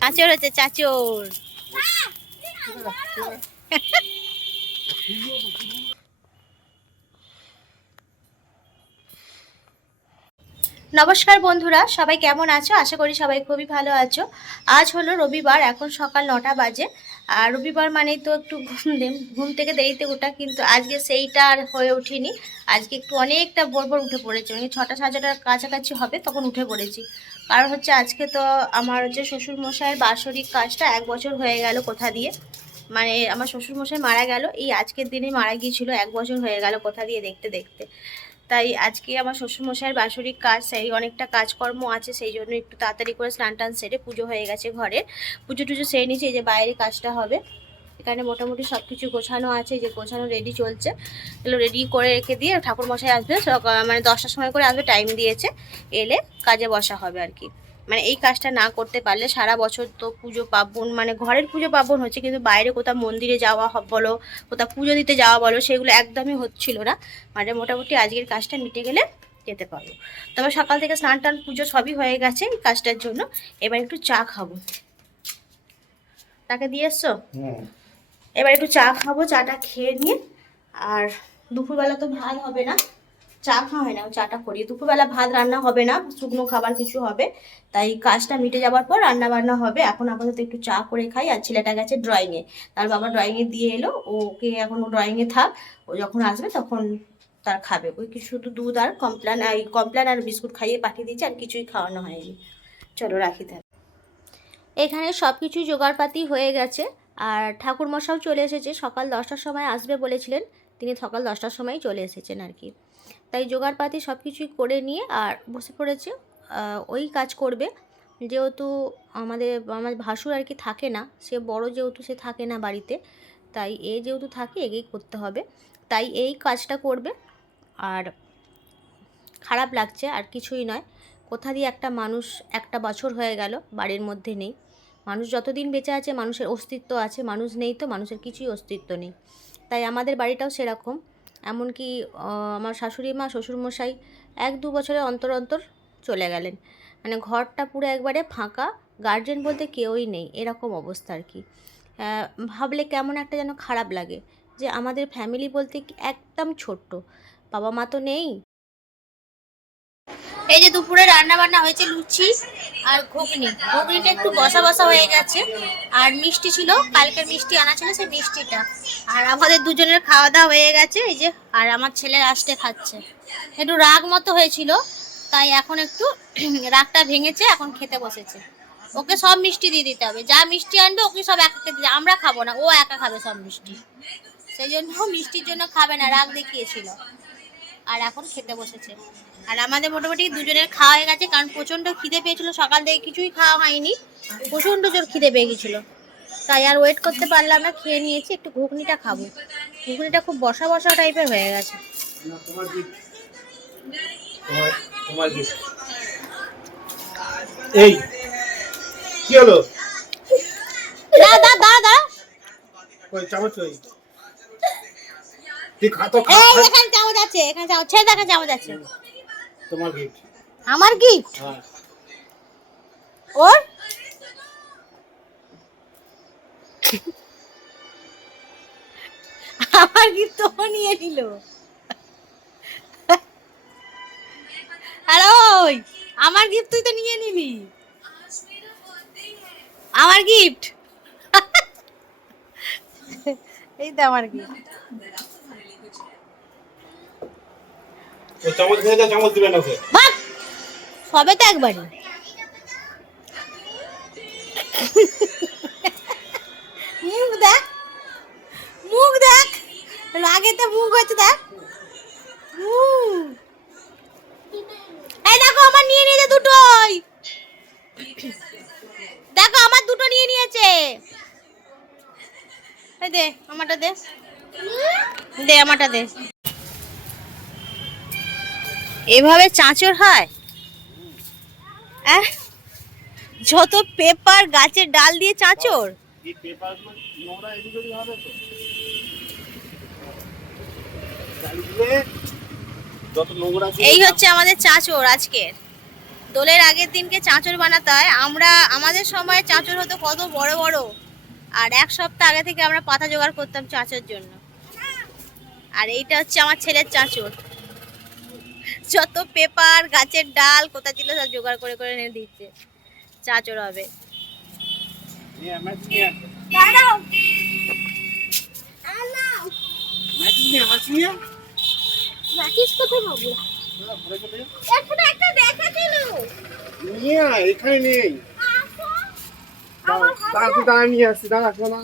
চাচর হচ্ছে চাচর। নমস্কার বন্ধুরা, সবাই কেমন আছো? আশা করি সবাই খুবই ভালো আছো। আজ হলো রবিবার, এখন সকাল 9টা বাজে। আর রবিবার মানেই তো একটু ঘুম থেকে দেরিতে ওঠা, কিন্তু আজকে সেইটা আর হয়ে ওঠেনি। আজকে একটু অনেকটা ভোর উঠে পড়েছি, মানে 6টা 6:30টার কাছাকাছি হবে তখন উঠে পড়েছি। কারণ হচ্ছে আজকে তো আমার হচ্ছে শ্বশুরমশাইয়ের বাৎসরিক কাজটা 1 বছর হয়ে গেল কোথা দিয়ে, মানে আমার শ্বশুরমশাই মারা গেল এই আজকের দিনেই মারা গিয়েছিল, 1 বছর হয়ে গেল কোথা দিয়ে দেখতে দেখতে। তাই আজকে আমার শ্বশুরমশাইয়ের বাৎসরিক কাজ, সেই অনেকটা কাজকর্ম আছে, সেই জন্য একটু তাড়াতাড়ি করে স্নান টান সেরে পুজো হয়ে গেছে, ঘরে পুজো টুজো সেরে নিয়েছে। এই যে বাইরে কাজটা হবে, এখানে মোটামুটি সব কিছু গোছানো আছে, যে গোছানো রেডি চলছে। এগুলো রেডি করে রেখে দিয়ে ঠাকুরমশাই আসবে মানে 10টার সময় করে আসবে, টাইম দিয়েছে, এলে কাজে বসা হবে আর কি। মানে এই কাজটা না করতে পারলে সারা বছর তো পুজো পার্বণ, মানে ঘরের পুজো পার্বণ হচ্ছে, কিন্তু বাইরে কোথাও মন্দিরে যাওয়া বলো, কোথাও পুজো দিতে যাওয়া বলো, সেগুলো একদমই হচ্ছিল না। মানে মোটামুটি আজকের কাজটা মিটে গেলে যেতে পারবো। তবে সকাল থেকে স্নান টান পুজো সবই হয়ে গেছে এই কাজটার জন্য। এবার একটু চা খাবো। তাকে দিয়ে এসছো? এবার একটু চা খাবো, চাটা খেয়ে নিয়ে। আর দুপুরবেলা তো ভাত হবে না, চা খাওয়া হয় না, চাটা করি। দুপুরবেলা ভাত রান্না হবে না, শুকনো খাবার কিছু হবে। তাই কাজটা মিটে যাওয়ার পর রান্না বান্না হবে। এখন আপাতত একটু চা করে খাই। আর ছেলেটা গেছে ড্রয়িংয়ে, তার বাবা ড্রয়িংয়ে দিয়ে এলো, ওকে এখন ও ড্রয়িংয়ে থাক, ও যখন আসবে তখন তার খাবে। ওই কিছু শুধু দুধ আর কমপ্ল্যান আর বিস্কুট খাইয়ে পাঠিয়ে দিয়েছে, আর কিছুই খাওয়ানো হয়নি। চলো রাখি তাহলে। এখানে সব কিছুই জোগাড়পাতি হয়ে গেছে। আর ঠাকুরমশাও চলে এসেছে, সকাল 10টার সময় আসবে বলেছিলেন, তিনি সকাল 10টার সময় চলে এসেছেন আর কি। তাই জোগাড়পাতি সব কিছুই করে নিয়ে আর বসে পড়েছে। ওই কাজ করবে, যেহেতু আমার ভাসুর আর কি থাকে না, সে বড় যেহেতু, সে থাকে না বাড়িতে, তাই যেহেতু থাকে এগেই করতে হবে, তাই এই কাজটা করবে। আর খারাপ লাগছে, আর কিছুই নয়। কোথা দিয়ে একটা মানুষ 1টা বছর হয়ে গেল বাড়ির মধ্যে নেই। মানুষ যতদিন বেঁচে আছে মানুষের অস্তিত্ব আছে, মানুষ নেই তো মানুষের কিছুই অস্তিত্ব নেই। তাই আমাদের বাড়িটাও সেরকম। এমনকি আমার শাশুড়ি মা শ্বশুরমশাই 1-2 বছরের অন্তর অন্তর চলে গেলেন। মানে ঘরটা পুরো একবারে ফাঁকা, গার্জেন বলতে কেউই নেই, এরকম অবস্থা আর কি। ভাবলে কেমন একটা যেন খারাপ লাগে, যে আমাদের ফ্যামিলি বলতে একদম ছোট্ট, বাবা মা তো নেই। এই যে দুপুরে রান্না বান্না হয়েছে, লুচি আর ঘুগনিটা একটু বসা বসা হয়ে গেছে। আর মিষ্টি ছিল, কালকের মিষ্টি আনা ছিল, সেই মিষ্টিটা। আর আমাদের দুজনের খাওয়া দাওয়া হয়ে গেছে। এই যে, আর আমার ছেলে লাস্টে খাচ্ছে, একটু রাগ মতো হয়েছিল, তাই এখন একটু রাগটা ভেঙেছে, এখন খেতে বসেছে। ওকে সব মিষ্টি দিয়ে দিতে হবে, যা মিষ্টি আনবে ওকে সব একা দিতে, আমরা খাবো না, ও একা খাবে সব মিষ্টি। সেই জন্য মিষ্টির জন্য খাবে না, রাগ দেখিয়েছিল। আর এখন খেতে বসেছে। আর আমাদের মোটামুটি দুজনের খাওয়া হয়ে গেছে, কারণ প্রচণ্ড খিদে পেয়েছিল, সকাল থেকে কিছুই খাওয়া হয়নি, প্রচণ্ড জোর খিদে পেয়ে গেছিলো। তাই আর ওয়েট করতে পারলাম না, খেয়ে নিয়েছি। একটু ঘুগনিটা খাবো, ঘুগনিটা খুব বসা বসা টাইপের হয়ে গেছে। এই কি হলো? দাদা দাদা ওই চামচ ওই তুই খা তো, এই এখানে চামচ আছে, এখানে চামচ, ছেড়ে দেখা চামচ আছে। তোমার গিফট। আমার গিফট? হ্যাঁ। ওর আমার গিফট তো নিয়ে নিল। আরে ওই আমার গিফট তুই তো নিয়ে নিলি, আমার গিফট। এই তো আমার গিফট। ও চামচ নিয়ে যা, চামচ দিবেন ওকে। বাহ, সবে তো একবারই। মুখ দেখ, মুখ দেখ, রাগেতে মুখ হচ্ছে দেখ। এই দেখো আমার নিয়ে নিয়েছে দুটোই, দেখো আমার দুটো নিয়ে নিয়েছে। এই দে আমারটা, দে দে আমারটা দে। এভাবে চাঁচর হয়? যত পেপার, গাছের ডাল দিয়ে চাঁচর। এই হচ্ছে আমাদের চাঁচর আজকের। দোলের আগের দিনকে চাঁচড় বানাতে হয়। আমাদের সময় চাঁচড় হতো কত বড় বড়, আর এক সপ্তাহ আগে থেকে আমরা পাতা জোগাড় করতাম চাঁচড়ের জন্য। আর এইটা হচ্ছে আমার ছেলের চাঁচড়, যত পেপার গাছের ডাল কোথা ছিল সব জোগাড় করে করে এনে দিচ্ছে, চাঁচড় হবে। এখানে নেই, দাঁড়া নিয়ে আসছি, দাঁড়া শোনা।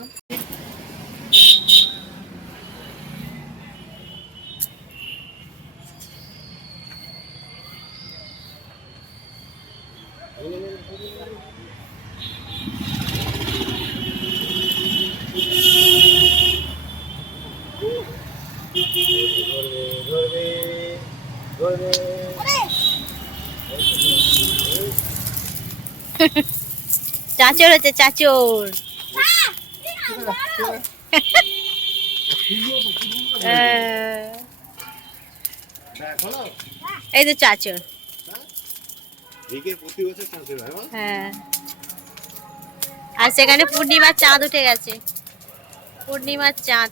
চাঁচড় হচ্ছে চাঁচড়। এই তো চাঁচড়। হ্যাঁ, আর সেখানে পূর্ণিমার চাঁদ উঠে গেছে, পূর্ণিমার চাঁদ।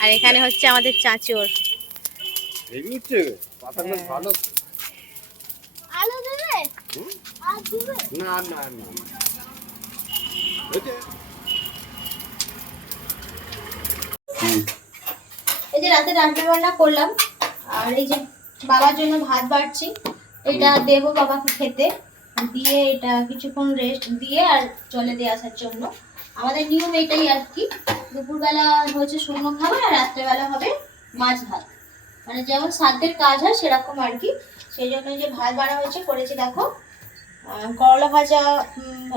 আর এখানে হচ্ছে আমাদের চাঁচড়। না না না, এই যে রাতে রান্না বান্না করলাম, আর এই যে বাবার জন্য ভাত বাড়ছি, এটা দেবো বাবাকে খেতে, দিয়ে এটা কিছুক্ষণ রেস্ট দিয়ে আর জলে দিয়ে আসার জন্য। আমাদের নিয়ম এটাই আর কি, দুপুরবেলা হচ্ছে শুকনো খাবার আর রাত্রেবেলা হবে মাছ ভাত, মানে যেমন সাধ্যের কাজ হয় সেরকম আর কি। সেই জন্য যে ভাত বাড়া হয়েছে, করেছি দেখো করলা ভাজা,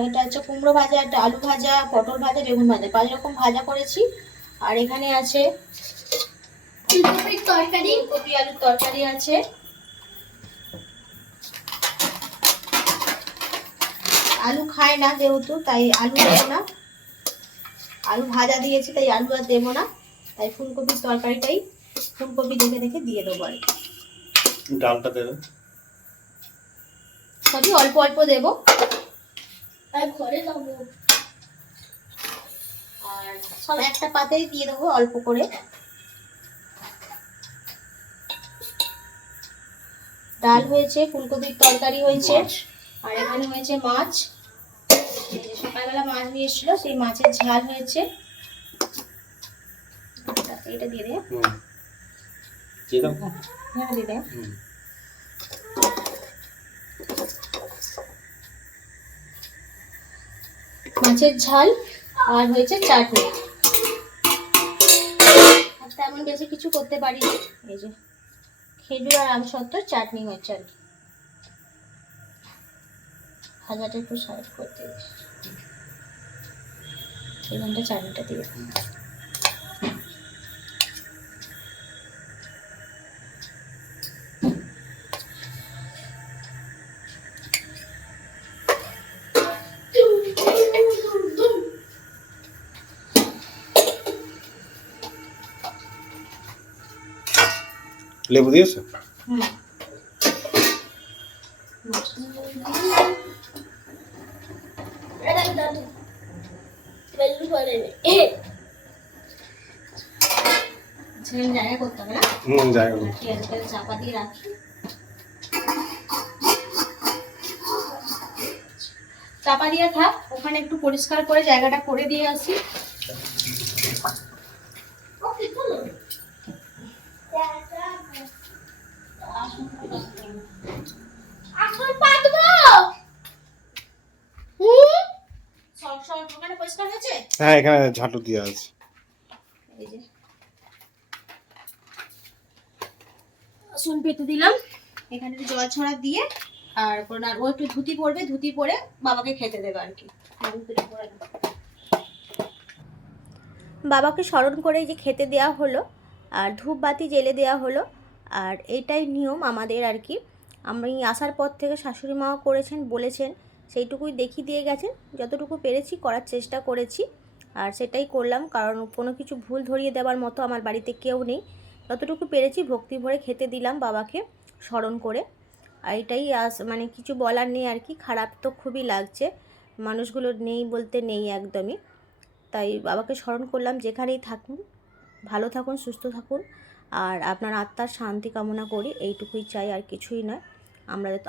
এটা হচ্ছে কুমড়ো ভাজা, একটা আলু ভাজা, পটল ভাজা, বেগুন ভাজা, 5 রকম ভাজা করেছি। আর এখানে আছে ফুলকপির তরকারি, ফুলকপি আলুর তরকারি আছে। আলু খায় না যেহেতু, তাই আলু দেবো না, আলু ভাজা দিয়েছি তাই আলু আর দেবো না, তাই ফুলকপির তরকারিটাই ফুলকপি দেখে দেখে দিয়ে দেবো আর কি। ডালটা দেবে, সবই অল্প অল্প দেবো, তাই ঘরে যাবো। আর সব একটা পাতেই দিয়ে দেবো অল্প করে। ডাল হয়েছে, ফুলকপির তরকারি হয়েছে, আর এখানে হয়েছে মাছ। সকালবেলা মাছ নিয়ে এসেছিল, সেই মাছের ঝাল হয়েছে। এটা দিয়ে দে, হ্যাঁ দিয়ে দে। মাছের ঝাল আর হয়েছে চাটনি। আর তেমন বেশি কিছু করতে পারি, এই যে খেজুর আর আমসত্ত্বর চাটনি হয়েছে আর কি। ভাজাটা একটু সাইড করতে এখানটা চাটনিটা দিয়ে লেবু দিয়েছো? জায়গা করতে হবে না, জায়গা চাপা দিয়ে রাখি। চাপা দিয়ে থাক, ওখানে একটু পরিষ্কার করে জায়গাটা করে দিয়ে আসি। হ্যাঁ, এখানে ঝাঁটু দিয়ে আছে। এই যে রসুন পেতে দিলাম, এখানে একটু জল ছড়া দিয়ে, আর ও একটু ধুতি পরবে, ধুতি পরে বাবাকে খেতে দেবে আর কি। বাবাকে স্মরণ করে যে খেতে দেওয়া হলো, আর ধূপ বাতি জ্বেলে দেওয়া হলো। আর এইটাই নিয়ম আমাদের আর কি। আমি আসার পর থেকে শাশুড়ি মাও করেছেন, বলেছেন, সেইটুকুই দেখিয়ে দিয়ে গেছেন, যতটুকু পেরেছি করার চেষ্টা করেছি, আর সেটাই করলাম। কারণ কোনো কিছু ভুল ধরিয়ে দেওয়ার মতো আমার বাড়িতে কেউ নেই, যতটুকু পেরেছি ভক্তি ভরে খেতে দিলাম বাবাকে স্মরণ করে। এটাই মানে কিছু বলার নেই আর কি। খারাপ তো খুবই লাগছে, মানুষগুলো নেই বলতে নেই একদমই। তাই বাবাকে স্মরণ করলাম, যেখানেই থাকুন ভালো থাকুন, সুস্থ থাকুন, আর আপনার আত্মার শান্তি কামনা করি, এইটুকুই চাই, আর কিছুই নয়।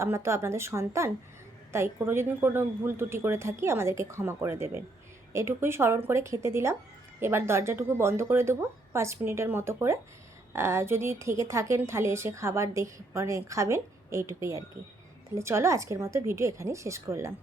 আমরা তো আপনাদের সন্তান, তাই কোনো যদি কোনো ভুল ত্রুটি করে থাকি আমাদেরকে ক্ষমা করে দেবেন, এটুকুই স্মরণ করে খেতে দিলাম। এবার দরজাটুকু বন্ধ করে দেবো 5 মিনিটের মতো করে। যদি থেকে থাকেন তাহলে এসে খাবার দেখে মানে খাবেন, এইটুকুই আর কি। তাহলে চলো, আজকের মতো ভিডিও এখানেই শেষ করলাম।